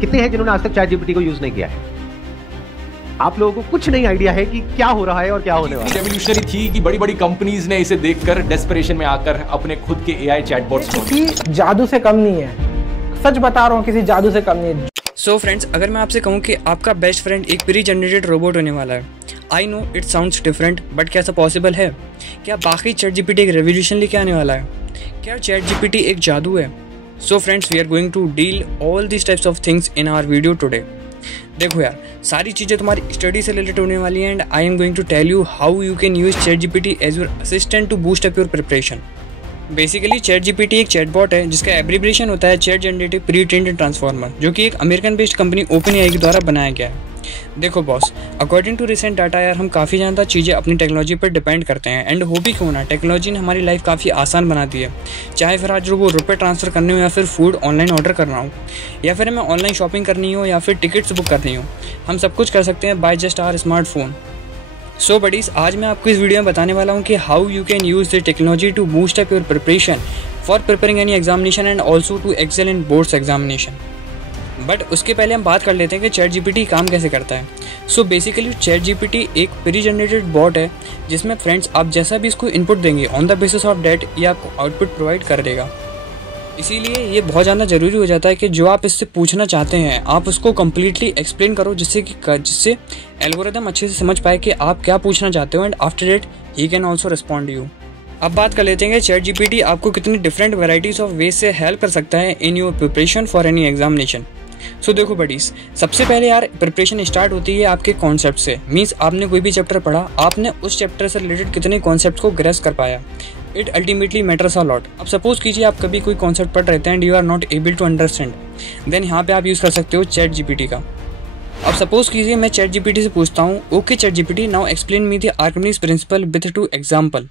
कितने हैं जिन्होंने आज तक चैट जीपीटी को यूज नहीं किया है? आप लोगों को कुछ नहीं आइडिया है कि क्या हो रहा है और क्या होने वाला है। रेवोल्यूशनरी थी कि बड़ी बड़ी कंपनीज ने इसे देखकर डेस्परेशन में आकर अपने खुद के एआई चैटबॉट्स किसी जादू से कम नहीं है, सच बता रहा हूँ, किसी जादू से कम नहीं है। सो फ्रेंड्स, अगर मैं आपसे कहूँ कि आपका बेस्ट फ्रेंड एक प्री जनरेटेड रोबोट होने वाला है, I know it sounds different, but क्या ऐसा पॉसिबल है? क्या बाकी चैट जीपीटी एक रेवोल्यूशन लेके आने वाला है? क्या चैट जीपीटी एक जादू है? So friends, we are going to deal all this types of things in our video today. देखो यार, सारी चीज़ें तुम्हारी स्टडी से रिलेटेड होने वाली हैं and I am going to tell you how you can use chat GPT as your assistant to boost up your preparation. Basically chat GPT एक चैटबॉट है जिसका एब्रिब्रेशन होता है chat generative pre trained transformer, जो कि एक American based company OpenAI के द्वारा बनाया गया है। देखो boss, according to recent data यार, हम काफ़ी ज़्यादा चीज़ें अपनी टेक्नोलॉजी पर डिपेंड करते हैं एंड हो भी क्यों ना, टेक्नोलॉजी ने हमारी लाइफ काफ़ी आसान बना दी है। चाहे फिर आज वो रुपये ट्रांसफ़र करने हो, या फिर फूड ऑनलाइन ऑर्डर करना हो, या फिर हमें ऑनलाइन शॉपिंग करनी हो, या फिर टिकट्स बुक करनी हो, हम सब कुछ कर सकते हैं by just our smartphone. So buddies, आज मैं आपको इस वीडियो में बताने वाला हूँ कि how you can use the technology to boost up your preparation for preparing any examination and also to excel in boards examination. But उसके पहले हम बात कर लेते हैं कि चैट जीपीटी काम कैसे करता है। सो बेसिकली चैट जीपीटी एक प्री जनरेटेड बॉट है जिसमें फ्रेंड्स आप जैसा भी इसको इनपुट देंगे on the basis of that ये आपको आउटपुट प्रोवाइड कर देगा। इसीलिए ये बहुत ज़्यादा ज़रूरी हो जाता है कि जो आप इससे पूछना चाहते हैं आप उसको कम्प्लीटली एक्सप्लेन करो, जिससे एल्गोरिदम अच्छे से समझ पाए कि आप क्या पूछना चाहते हो and after that he can also respond you. अब बात कर लेते हैं कि चैट जीपीटी आपको कितनी डिफरेंट वेराइटीज़ ऑफ वेज से हेल्प कर सकता है in your preparation for any examination. So देखो बडीज़, सबसे पहले यार प्रिपरेशन स्टार्ट होती है आपके कॉन्सेप्ट से। मीन्स आपने कोई भी चैप्टर पढ़ा, आपने उस चैप्टर से रिलेटेड कितने कॉन्सेप्ट को ग्रेस कर पाया। It ultimately matters a lot. अब सपोज कीजिए आप कभी कोई कॉन्सेप्ट पढ़ रहे थे and you are not able to understand, then यहाँ पे आप यूज़ कर सकते हो चैट जीपीटी का। अब सपोज कीजिए मैं चैट जीपीटी से पूछता हूँ, okay chat GPT, now explain me the Archimedes principal with 2 example.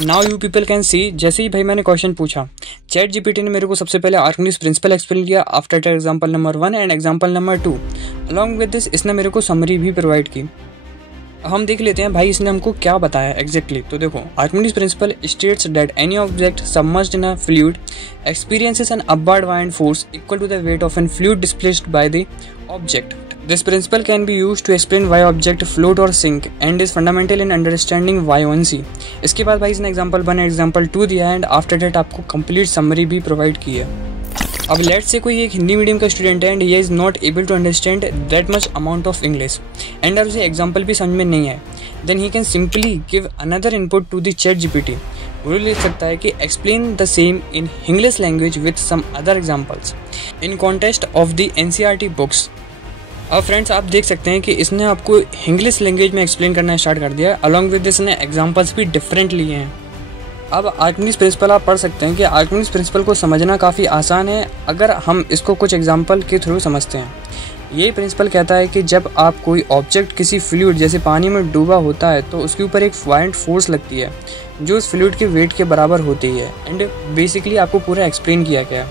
Now you people can see, जैसे ही भाई मैंने क्वेश्चन पूछा, चैट जीपीटी ने मेरे को सबसे पहले आर्किमिडीज प्रिंसिपल एक्सप्लेन किया, after example number 1 and example number 2। Along with this इसने मेरे को समरी भी प्रोवाइड की। हम देख लेते हैं भाई इसने हमको क्या बताया एग्जैक्टली। तो देखो, Archimedes principal states that any object submerged in a fluid experiences an upward buoyant force equal to the weight of a fluid displaced by the object. This principle can be used to explain why object float or sink and is fundamental in understanding buoyancy. इसके बाद भाई इसने example 1 example 2 दिया है and after that आपको complete summary भी provide की है। अब लेट्स से कोई एक हिंदी मीडियम का स्टूडेंट है and he is not able to understand that much amount of English and अगर उसे एग्जाम्पल भी समझ में नहीं है, then he can simply give another input to the chat GPT. वो लिख सकता है कि explain the same in English language with some other examples in context of the NCERT books. अब फ्रेंड्स आप देख सकते हैं कि इसने आपको इंग्लिश लैंग्वेज में एक्सप्लेन करना स्टार्ट कर दिया। अलॉन्ग विद दिस ने एग्जाम्पल्स भी डिफरेंट लिए हैं। अब आर्किमिडीज प्रिंसिपल आप पढ़ सकते हैं कि आर्किमिडीज प्रिंसिपल को समझना काफ़ी आसान है अगर हम इसको कुछ एग्जाम्पल के थ्रू समझते हैं। ये प्रिंसिपल कहता है कि जब आप कोई ऑब्जेक्ट किसी फ्लूइड जैसे पानी में डूबा होता है तो उसके ऊपर एक वायलेंट फोर्स लगती है जो उस फ्लूइड के वेट के बराबर होती है एंड बेसिकली आपको पूरा एक्सप्लेन किया गया है।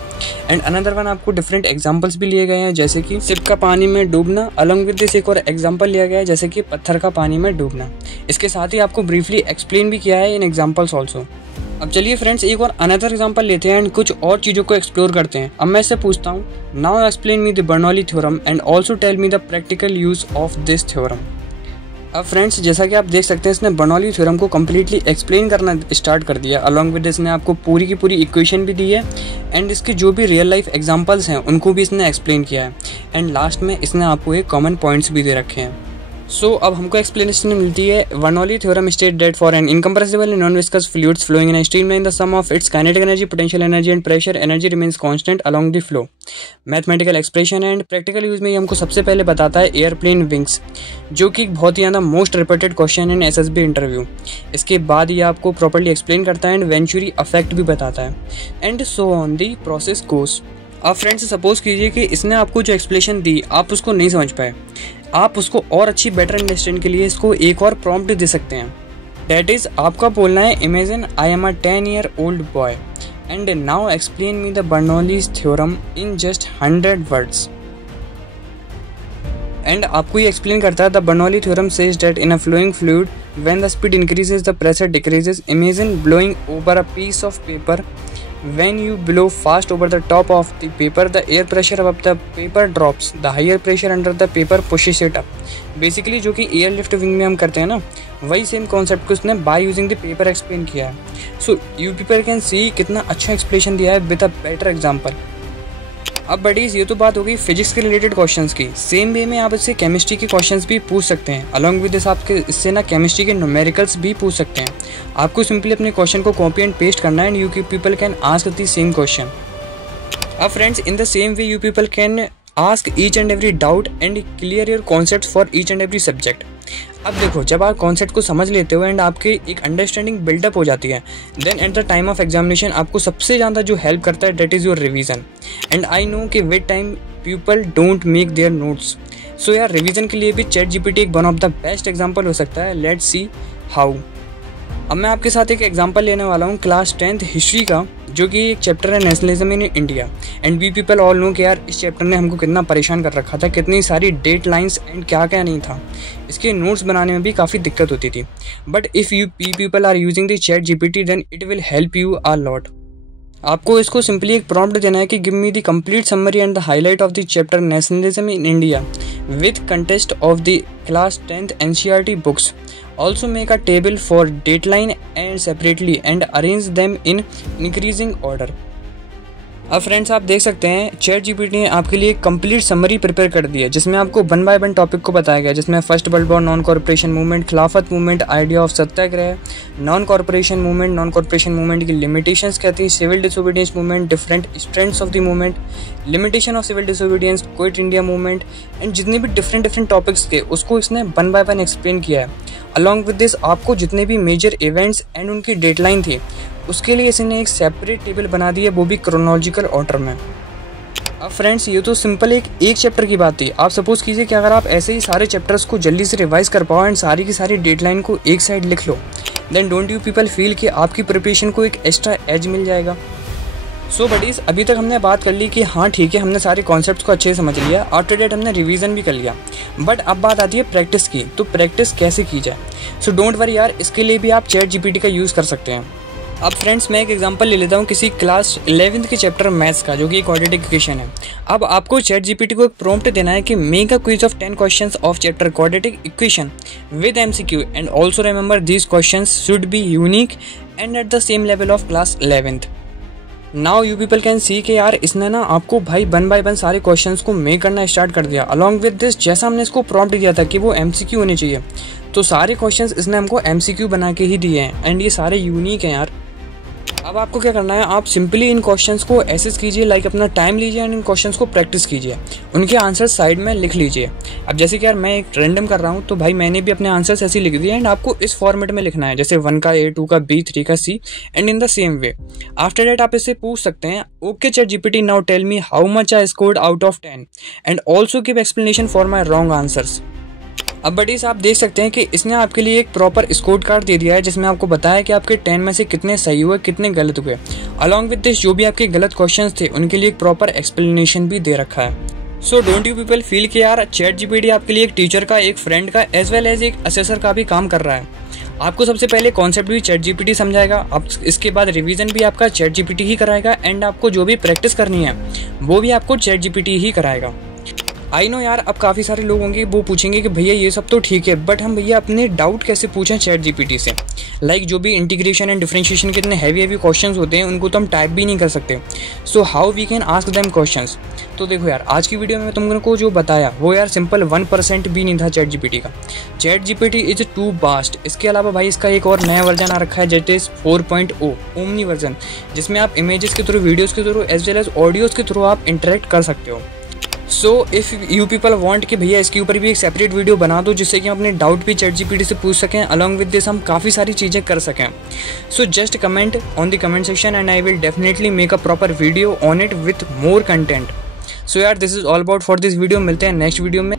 एंड अनदर वन आपको डिफरेंट एग्जांपल्स भी लिए गए हैं, जैसे कि सिप का पानी में डूबना। अलॉन्ग विद दिस एक और एग्जांपल लिया गया है जैसे कि पत्थर का पानी में डूबना। इसके साथ ही आपको ब्रीफली एक्सप्लेन भी किया है इन एग्जाम्पल्स ऑल्सो। अब चलिए फ्रेंड्स एक और अनदर एग्जांपल लेते हैं एंड कुछ और चीज़ों को एक्सप्लोर करते हैं। अब मैं इससे पूछता हूँ, now explain me the Bernoulli theorem and also tell me the practical use of this theorem. अब फ्रेंड्स जैसा कि आप देख सकते हैं इसने बर्नौली थ्योरम को कम्प्लीटली एक्सप्लेन करना स्टार्ट कर दिया। अलॉन्ग विद इसने आपको पूरी की पूरी इक्वेशन भी दी है एंड इसकी जो भी रियल लाइफ एग्जांपल्स हैं उनको भी इसने एक्सप्लेन किया है एंड लास्ट में इसने आपको एक कॉमन पॉइंट्स भी दे रखे हैं। सो अब हमको एक्सप्लेनेशन मिलती है, Bernoulli theorem state that for an incompressible non viscous fluids flowing in a stream line the sum of its kinetic energy, potential energy and pressure energy remains constant along the flow. Mathematical expression and practical use में ये हमको सबसे पहले बताता है airplane wings, जो कि बहुत ही ज़्यादा most repeated question in SSB interview. इसके बाद ये आपको प्रॉपर्ली एक्सप्लेन करता है एंड वेंचुरी अफेक्ट भी बताता है and so on the process goes. अब फ्रेंड्स सपोज कीजिए कि इसने आपको जो एक्सप्लेनेशन दी आप उसको नहीं समझ पाए, आप उसको और अच्छी बेटर अंडरस्टैंड के लिए इसको एक और प्रॉम्प्ट दे सकते हैं। दैट इज़ आपका बोलना है, imagine I am a 10-year-old boy and now explain me the Bernoulli's theorem in just 100 words. And आपको ये एक्सप्लेन करता है, the Bernoulli theorem says that in a flowing fluid when the speed increases the pressure decreases. Imagine blowing over a piece of paper when you blow fast over the top of the paper, the air pressure above the paper drops, the higher pressure under the paper pushes it up. Basically जो कि air lift wing में हम करते हैं ना, वही same concept को उसने by using the paper explain किया है। So you people can see कितना अच्छा एक्सप्लेनेशन दिया है विद अ बेटर एग्जाम्पल। अब बडीज ये तो बात हो गई फिजिक्स के रिलेटेड क्वेश्चंस की। सेम वे में आप इससे केमिस्ट्री के क्वेश्चंस भी पूछ सकते हैं। अलॉन्ग विद दिस आपके इससे ना केमिस्ट्री के न्यूमेरिकल्स भी पूछ सकते हैं। आपको सिंपली अपने क्वेश्चन को कॉपी एंड पेस्ट करना है and you people can ask the same question. अब friends in the same way you people can ask each and every doubt and clear your concept for each and every subject. अब देखो, जब आप concept को समझ लेते हो and आपके एक अंडरस्टैंडिंग बिल्डअप हो जाती है, then at the time of examination आपको सबसे ज़्यादा जो हेल्प करता है that is your revision. And I know कि with time people don't make their notes. So यार रिवीजन के लिए भी चैट जीपीटी एक one of the best example हो सकता है। Let's see how. अब मैं आपके साथ एक एग्जांपल लेने वाला हूँ क्लास 10th हिस्ट्री का, जो कि एक चैप्टर है nationalism in India. And we people all know कि यार इस चैप्टर ने हमको कितना परेशान कर रखा था, कितनी सारी डेट लाइन्स एंड क्या क्या नहीं था। इसके नोट्स बनाने में भी काफ़ी दिक्कत होती थी। But if you people are using the chat GPT then it will help you a lot. आपको इसको सिंपली एक प्रॉम्प्ट देना है कि give me the complete summary and the highlight of the chapter nationalism in India with context of the class 10th NCERT books. Also make a table for dateline and separately and arrange them in increasing order। अब friends आप देख सकते हैं chat GPT ने आपके लिए complete summary prepare कर दी है, जिसमें आपको वन बाय वन टॉपिक को बताया गया, जिसमें first world war, non cooperation movement, Khilafat movement, idea of satyagraha, non cooperation movement की लिमिटेशंस क्या थी, civil disobedience movement, different strengths of the movement, limitation of civil disobedience, quit India movement and जितने भी different topics थे उसको इसने one by one explain किया है। अलॉन्ग विद दिस आपको जितने भी मेजर इवेंट्स एंड उनकी डेडलाइन थी उसके लिए इसने एक सेपरेट टेबल बना दी है, वो भी क्रोनोलॉजिकल ऑर्डर में। अब फ्रेंड्स ये तो सिंपल एक चैप्टर की बात थी। आप सपोज कीजिए कि अगर आप ऐसे ही सारे चैप्टर्स को जल्दी से रिवाइज कर पाओ एंड सारी की सारी डेडलाइन को एक साइड लिख लो, then don't you people feel कि आपकी प्रिपरेशन को एक एक्स्ट्रा एज मिल जाएगा। सो बडीज अभी तक हमने बात कर ली कि हाँ ठीक है, हमने सारे कॉन्सेप्ट्स को अच्छे से समझ लिया, आफ्टर डेट हमने रिवीजन भी कर लिया। बट अब बात आती है प्रैक्टिस की, तो प्रैक्टिस कैसे की जाए। सो डोंट वरी यार, इसके लिए भी आप चैट जीपीटी का यूज़ कर सकते हैं। अब फ्रेंड्स मैं एक एग्जांपल ले लेता हूँ किसी क्लास 11th के चैप्टर मैथ्स का, जो कि क्वाड्रेटिक इक्वेशन है। अब आपको चैट जीपीटी को एक प्रॉम्प्ट देना है कि make a quiz of 10 questions of chapter quadratic equation with MCQ and also remember these questions should be unique and at the same level of class 11th। Now you people can see कि यार इसने ना आपको भाई one by one सारे questions को make करना start कर दिया। अलॉन्ग विद दिस जैसा हमने इसको प्रॉम्प्ट दिया था कि वो MCQ होने चाहिए, तो सारे क्वेश्चंस इसने हमको MCQ बना के ही दिए हैं एंड ये सारे यूनिक हैं यार। अब आपको क्या करना है, आप सिंपली इन क्वेश्चंस को एसेस कीजिए, लाइक अपना टाइम लीजिए एंड इन क्वेश्चंस को प्रैक्टिस कीजिए, उनके आंसर्स साइड में लिख लीजिए। अब जैसे कि यार मैं एक रैंडम कर रहा हूँ, तो भाई मैंने भी अपने आंसर्स ऐसे लिख दिए एंड आपको इस फॉर्मेट में लिखना है, जैसे 1 का A, 2 का B, 3 का C and in the same way. After that आप इससे पूछ सकते हैं, okay chat GPT now tell me how much I scored out of 10 and also give explanation for my wrong answers. अब बडीज आप देख सकते हैं कि इसने आपके लिए एक प्रॉपर स्कोर कार्ड दे दिया है, जिसमें आपको बताया कि आपके 10 में से कितने सही हुए, कितने गलत हुए। अलॉन्ग विद दिस जो भी आपके गलत क्वेश्चंस थे उनके लिए एक प्रॉपर एक्सप्लेनेशन भी दे रखा है। So don't you people feel कि यार चैट जीपीटी आपके लिए एक टीचर का, एक फ्रेंड का, एज वेल एज एक असेसर का भी काम कर रहा है। आपको सबसे पहले कॉन्सेप्ट भी चैट जीपीटी समझाएगा, अब इसके बाद रिवीजन भी आपका चैट जीपीटी ही कराएगा एंड आपको जो भी प्रैक्टिस करनी है वो भी आपको चैट जीपीटी ही कराएगा। आई नो यार, अब काफ़ी सारे लोग होंगे वो पूछेंगे कि भैया ये सब तो ठीक है, बट हम भैया अपने डाउट कैसे पूछें चैट जीपीटी से। लाइक जो भी इंटीग्रेशन एंड डिफरेंशिएशन के इतने हैवी क्वेश्चंस होते हैं उनको तो हम टाइप भी नहीं कर सकते। So how we can ask them questions. तो देखो यार, आज की वीडियो में तुमको जो बताया वो यार सिंपल 1% भी नहीं था चैट जीपीटी का। Chat GPT is too vast. इसके अलावा भाई इसका एक और नया वर्जन आ रखा है, जेट इज 4.0 ओमनी वर्जन, जिसमें आप इमेजेस के थ्रू, वीडियोज़ के through as well as audios के थ्रू आप इंटरेक्ट कर सकते हो। So if you people want कि भैया इसके ऊपर भी एक सेपरेट वीडियो बना दो, जिससे कि हम अपने डाउट भी चैट जीपीटी से पूछ सकें, अलॉन्ग विद दिस हम काफ़ी सारी चीज़ें कर सकें। So just comment on the comment section and I will definitely make a proper video on it with more content. So यार this is all about for this video. मिलते हैं next video में।